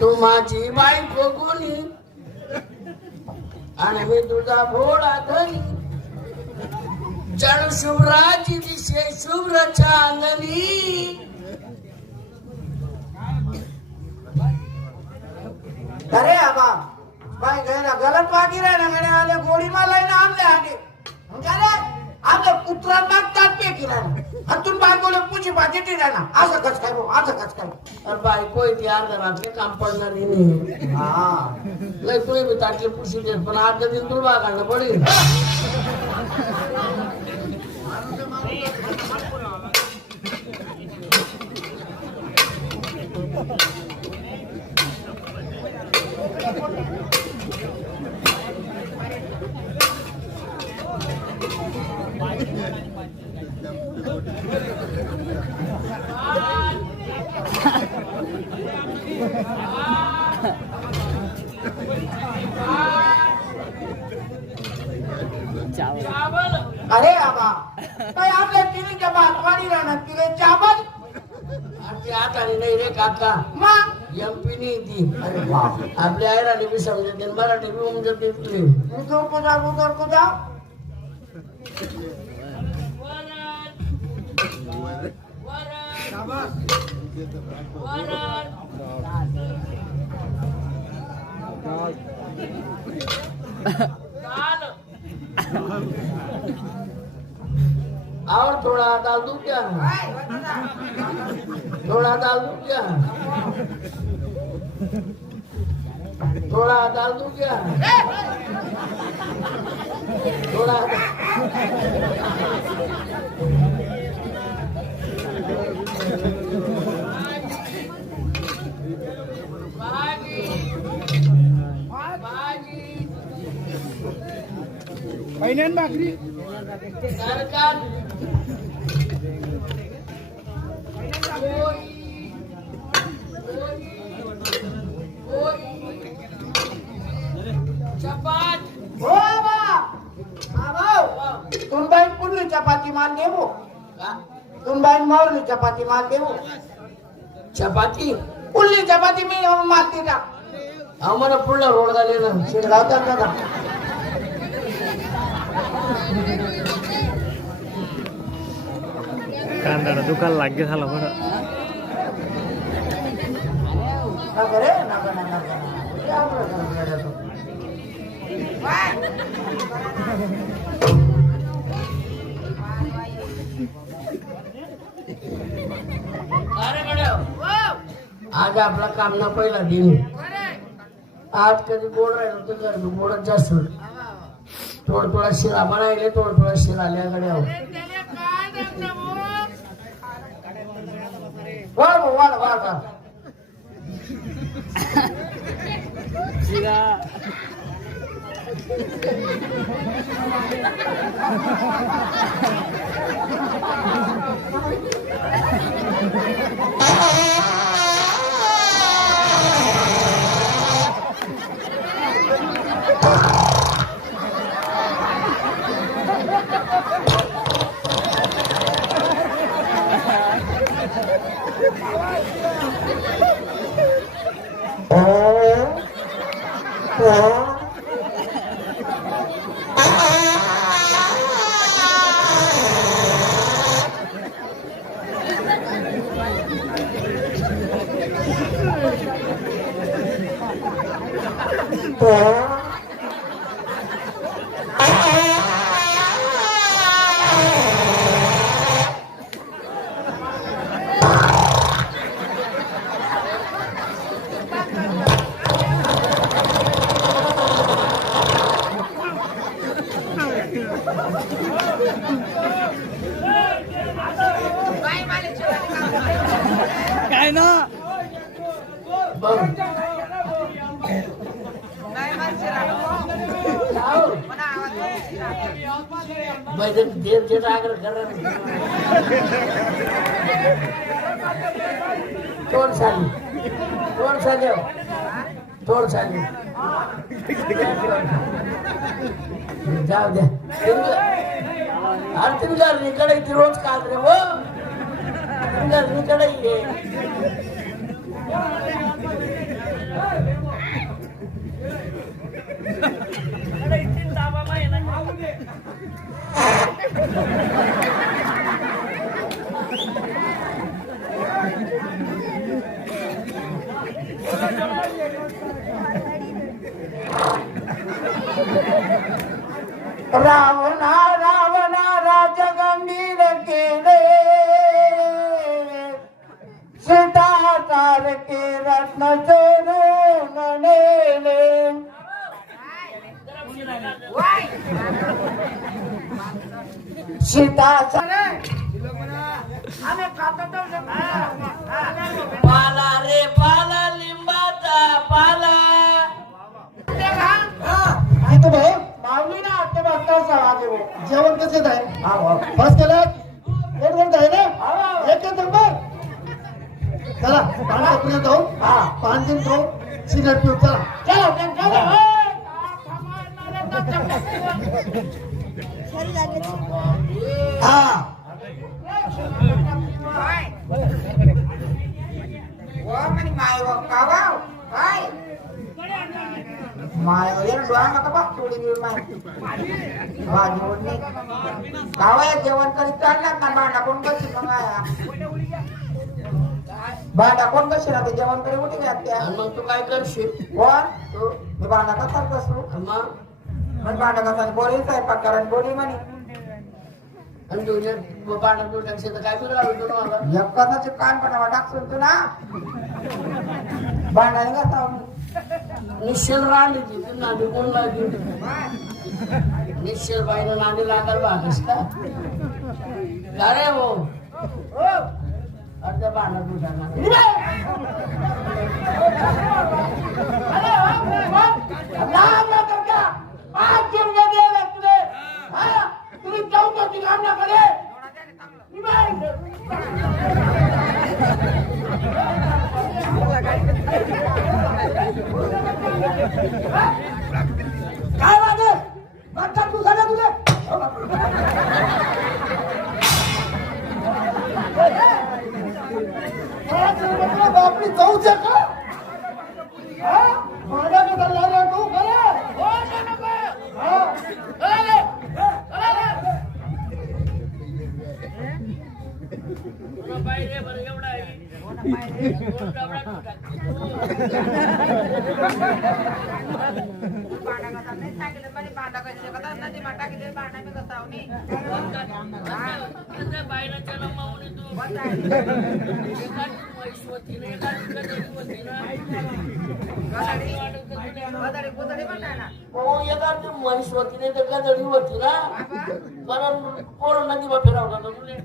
तू माझी बायको कोणी आणि मी तुझा भोळा धनी जण शुभ्राची दिशे शुभ्र चांदणी. अरे आबा बाई गैरा गलत वागी रहे ना मैंने आले गोड़ी माला ही नाम ले आगे अरे आपले कुत्रा मागतात पे किराणा हतून बायकोला पूजी पाहिजे रहना असं कच काय असं कच काय. अरे बायको इथे अर्ध्या रात्री काम पडणार नाही. हा लय तुला मी ताटले पुशी देत पण अर्ध्या दिन तुला काढणं पडेल. अरे आबा काय आपल्या तिने बातवाडी राहणार तिने चावल आपली हाताने नाही रे काका मग एमपीनी ती. अरे बाप आपल्या आयराने बी समजते मराठी बी उमजत तुले. उधर को जा और थोड़ा डाल दूं क्या? थोड़ा डाल दूं क्या? थोड़ा डाल दूं क्या? थोड़ा पहिल्यान भाकरी सरकार चपात हो बा आबा तुम बाई पुल्ली चपाती मार देवो तुम बाई मौली चपाती मार देवो चपाती पुल्ली चपाती मी मार देता आम्हाला पुढला रोड झाले ना शिरगावतात दादा कांदा दुकान लागे झाला बरं. नगरे नगर अरे मॅडम आज आपला काम ना पहिला दिन. आज कधी गोड राहिलो तर घर गोडच जास्त थोडा शिरा बनायले थोडा शिरा आल्याकडे वाढ वाढ काय ना देव आग्रह कर कौन सा देव थोड चालेल जाऊ द्या अरे तुम्ही घरणीकडे ती रोज काल रे हो घरणीकडे ये रावणा रावणा राज गंभीर केले सीताचार के रत्न चोरून नेले सीताचार पाला रे पाला लिंबाचा पाला भाऊ माऊली ना आत्ता वाजता आवाज येऊ जेवण कसं आहे बस केलं पोट आहे ना एक नंबर चला पाणी आपण जाऊ पाणी खाऊ सिगरेट पिऊ चला जेवण करीत चालणार ना भांडा कोण बसली मग भांडा कोण बसली ना ते जेवण करी उठी त्या आणि मग तू काय करशील कोण तू मी भांडा कसा बसू मग भांडा कसा बोली स्वयंपाक कारण बोली म्हणे आणि तुझ्या पाण्यात तू टाकशील तर काय बिघडावं तुला मला एखादाचे कान पण टाकसून तू ना भांडाने कसा निश्चल राहिली ती नांदी कोण लागली निश्चल बाईनं नांदी लागायला भागस का अरे हो अर्ध्या पाण्यात तू तुम्ही जाऊ नव्हती काम ना कडे काय वाटे बघा तू झालं तुझे बापरी जाऊ का माझ्या कसं लागला तू म्हैस होती नाही तर गदडी होती ना कारण कोण नदी बा फिरावला ना तुले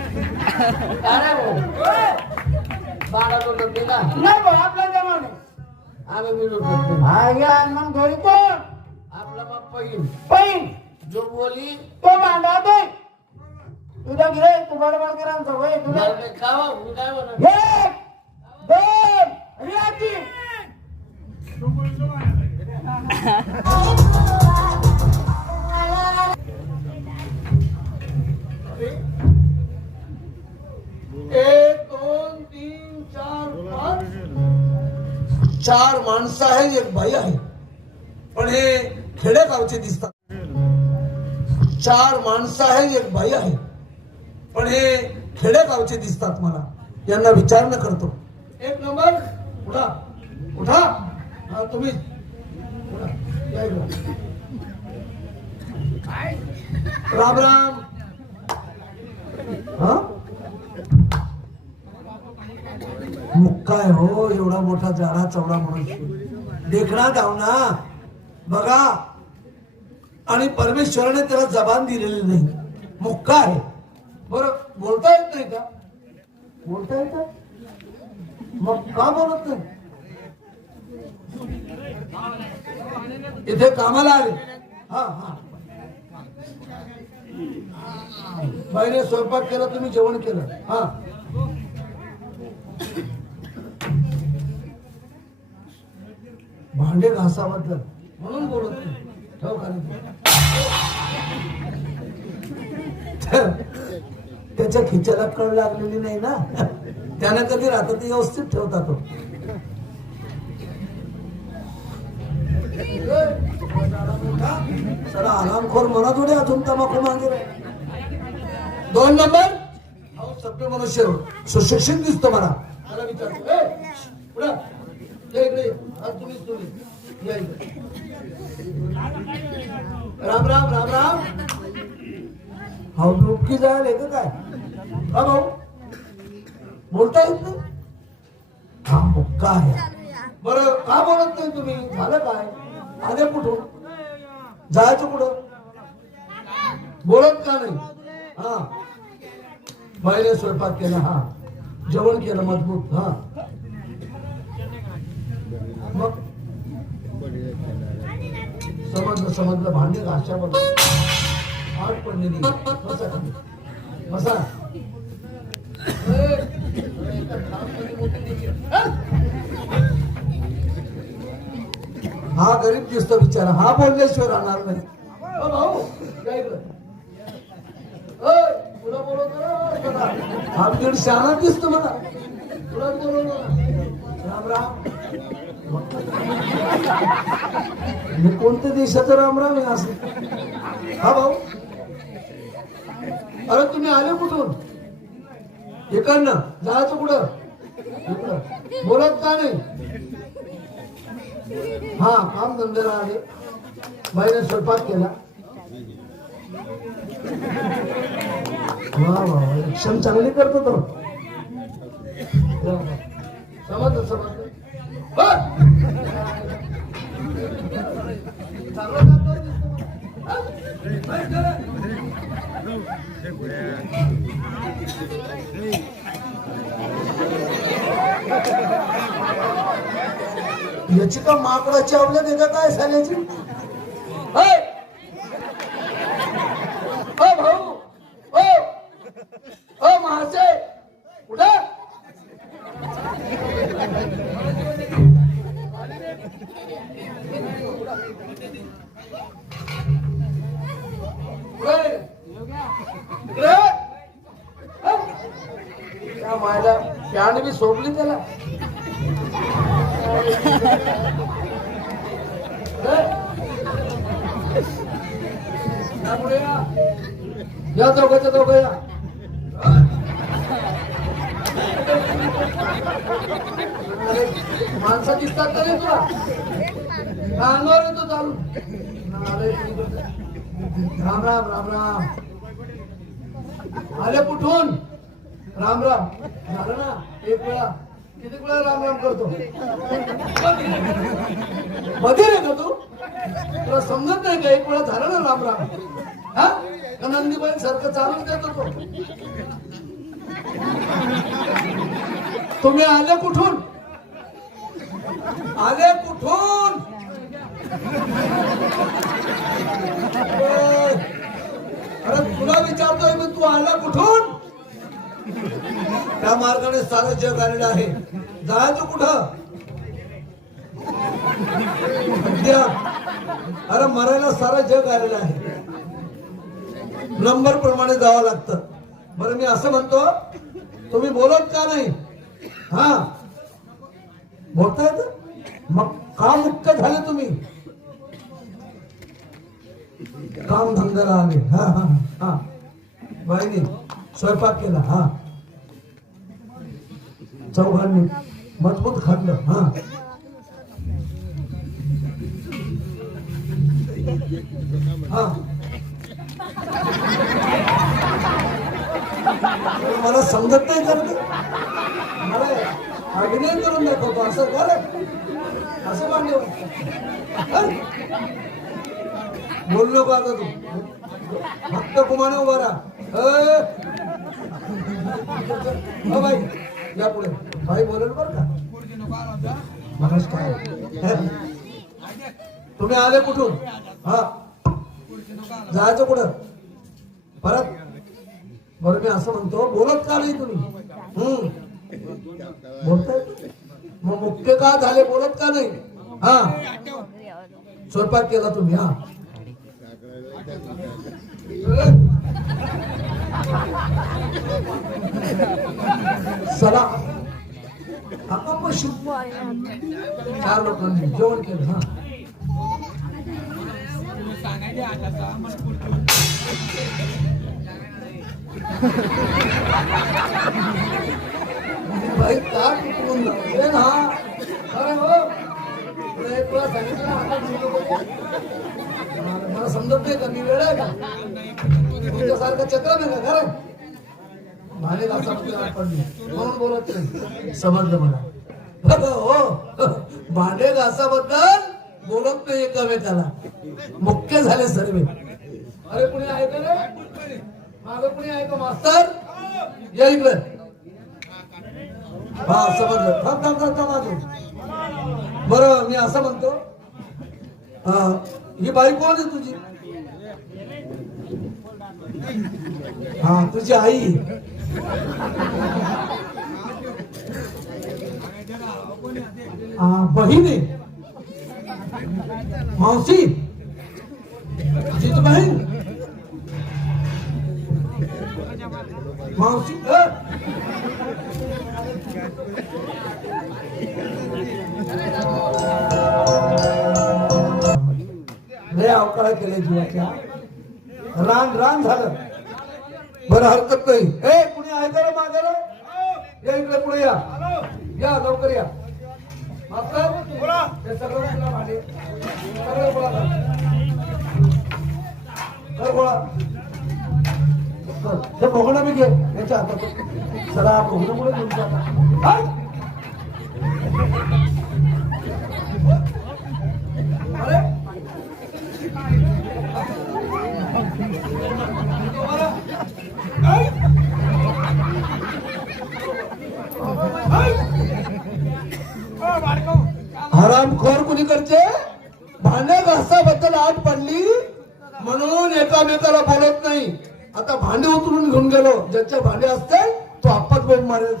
अरे बाळा बोलत नाही ना नाही भाऊ आपला जमाने आम्ही मिळून मग घरी कोण आपला मग पहिल पैन जो बोली तो भांडा दे तुझ्या गिरे तू बडबड करायचं वय तुला खावा मी काय म्हणा एक दोन रियाची एक दोन तीन चार पाच चार माणसं आहे एक बाई आहे पण हे खेडेगावचे दिसतात चार माणसं आहे एक बाई आहे पण हे खेडेगावचे दिसतात मला यांना विचारणं करतो एक नंबर उठा उठा हा तुम्ही उठा. या इकडं. राम राम हा मुक्काय हो एवढा मोठा जाडा चौडा म्हणून देखणा गाव ना बघा आणि परमेश्वराने त्याला जबान दिलेली नाही मुक्का आहे बरं बोलता येत नाही का बोलता येत मग का बोलत नाही इथे कामाला आले हा हा बाईने स्वयंपाक केला तुम्ही जेवण केलं हा भांडे घासाबद्दल म्हणून बोलत नाही. ठेव खाली. त्याच्या खिच्याला कळ लागलेली नाही ना, त्यानं कधी राहतं ते व्यवस्थित ठेवता तो. सरा आरामखोर म्हणा थोडे अजून तमाखू मागे. 2 नंबर सभ्य मनुष्य सुशिक्षित दिसतो मला. मला विचारतो पुढं ये इकडे ये. आज तुम्ही या इकडे. राम राम राम राम. हा डुबकी जायला का काय? हा भाऊ बोलता येत नाही. हा मुक्का आहे. बरं का बोलत नाही तुम्ही? झालं काय? आले कुठून? जायचं कुठं? बोलत का नाही? हा बाईने स्वयंपाक केला. हा जेवण केलं मजबूत. हा मग समजलं भांडे घाशा बघ आठ पडलेली. बसा खाली. बसा. हा गरीब दिसतो बिचारा. हा बोलल्याशिवाय राहणार नाही. भाऊ या इकडं. तुला बोलवतो. हा दीड शहाणा दिसतो मला. तुला बोलवतो. राम राम. मी कोणत्या देशाचं रामराम आहे असं? हा भाऊ अरे तुम्ही आले कुठून? इकडनं. जायचं कुठं? इकडं. बोलत का नाही? हा काम धंद्याला आले. बाईने स्वयंपाक केला. वा वा क्षम चांगली करतो तो. समजलं. याची का माकडाची आवलं देता काय साल्याची? भाऊ महाशय कुठं? मायला प्यान बी सोडली त्याला. या दोघं या. माणसं दिसतात तरी तुला अंगावर येतो चालू. राम राम राम राम. आले कुठून? राम राम. झालं ना एक वेळा. किती वेळा राम राम करतो? मध्ये रे का तू? तुला समजत नाही का? एक वेळा झालं ना राम राम. हा नंदीबाई सारखं चालूच देतो तो. तुम्ही आले कुठून? आले कुठून? अरे तुला विचारतोय मी, तू आला कुठून? त्या मार्गाने सारं जग आलेलं आहे. जायचं कुठं? अरे मरायला सारं जग आलेलं आहे. नंबर प्रमाणे जावं लागतं. बरं मी असं म्हणतो, तुम्ही बोलत का नाही? हा बोलता येत मग का मुक्त झाले तुम्ही? काम धंद्याला आले. हा हा हा बाईने स्वयंपाक केला. हा चौघांनी मजबूत खाल्लं. हा हा मला समजत नाही करत. मला अभिनय करून दाखवतो असं झालं. असं मांडले बोललो का तू? फक्त कुमाने उभा राहा. बाई या पुढे. बाई बोलेल बरं का? नमस्कार. तुम्ही आले कुठून? हा जायचं कुठं? परत. बरं मी असं म्हणतो, बोलत का नाही तुम्ही? बोलताय मग मुख्य का झाले? बोलत का नाही? हा स्वयंपाक केला तुम्ही हा चला आता पशु 4 लोकांनी जेवण केलं हा भाई का कुठून ना अरे हो तुला सांगितलं ना आता मला समजत नाही का मी वेळ आहे का तुमच्यासारखं चक्र नाही का खरं भाले घासाबद्दल पडली म्हणून बोलत नाही समजलं मला हो भांडे घासाबद्दल बोलत नाही एकमेकाला मुख्य झाले सर्व अरे कुणी आहे का रे मागं कुणी आहे का मास्तर या इकडे हा समजलं बरं मी असं म्हणतो ही बाई कोण आहे तुझी हा तुझी आई बहीण आहे मावशी तुझी तर बहीण मावशी लय अवकाळा केले जीवाच्या रान झालं बरं हरकत नाही ए कुणी आहे का रे मागे या इकडे पुढे या लवकर या मास्तर हे सगळं तुला भांडे सगळं गोळा कर गोळा हे भोगणं मी घे याच्या हातात चला भोगणं पुढे घेऊन जा अरे हरामखोर कुणी करते भांडे घासाबद्दल आठ पडली म्हणून एकामेकाला बोलत नाही आता भांडे उतरून घेऊन गेलो ज्याचे भांडे असते तो आपत बोंब मारेल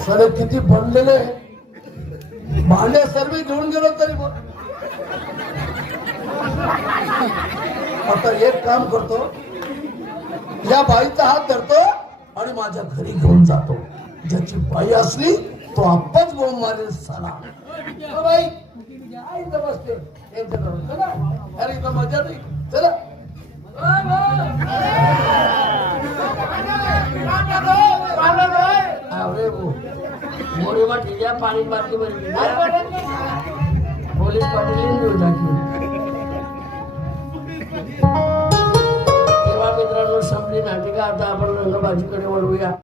सर किती पडलेले भांडे सर्व घेऊन गेलो तरी आता एक काम करतो या बाईचा हात धरतो आणि माझ्या घरी घेऊन जातो ज्याची बाई असली तो आपच बोंब मारेल साला बाई इथं बसते चला अरे इथं मजा नाही चला मोडी वाटी या पाणी बाटली भरली पोलीस पाटील देऊ टाकली तेव्हा मित्रांनो संपली नाटिका आता आपण रंगबाजीकडे वळूया